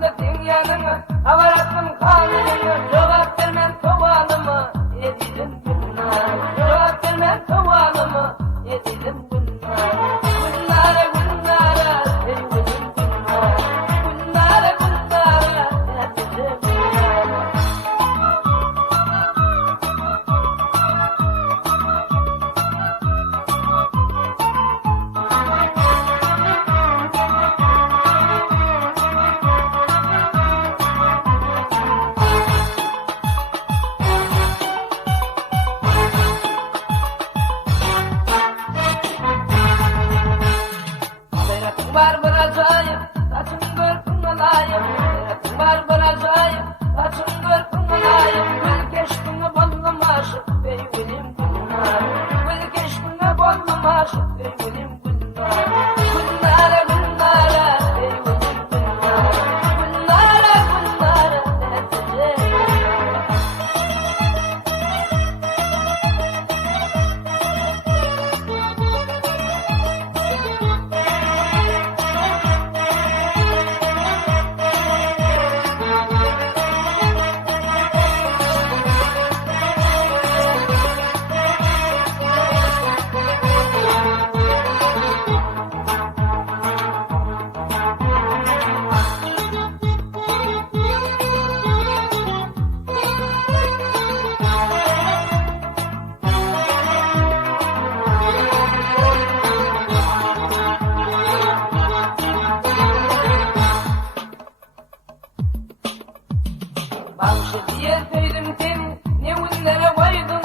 Aklımda dünyanın havaratım kanını cevap vermem kovanımı yedilim bunlar cevap vermem kovanımı yedilim bunlar bunlara bunlara sevgilim bunlar bunlara bunlara yedilim bunlar. Var bıracayım, saçım görpün alayım. Var bıracayım, saçım görpün alayım. Gül keşkine bollum aşık, beyvilim bunlar. Gül keşkine bollum aşık, beyvilim bunlar. Bunlara bunlara, beyvilim bunlar. Bunlara bunlara, edeceğim. Bağışı diye söyledim seni, ne günlere koydum.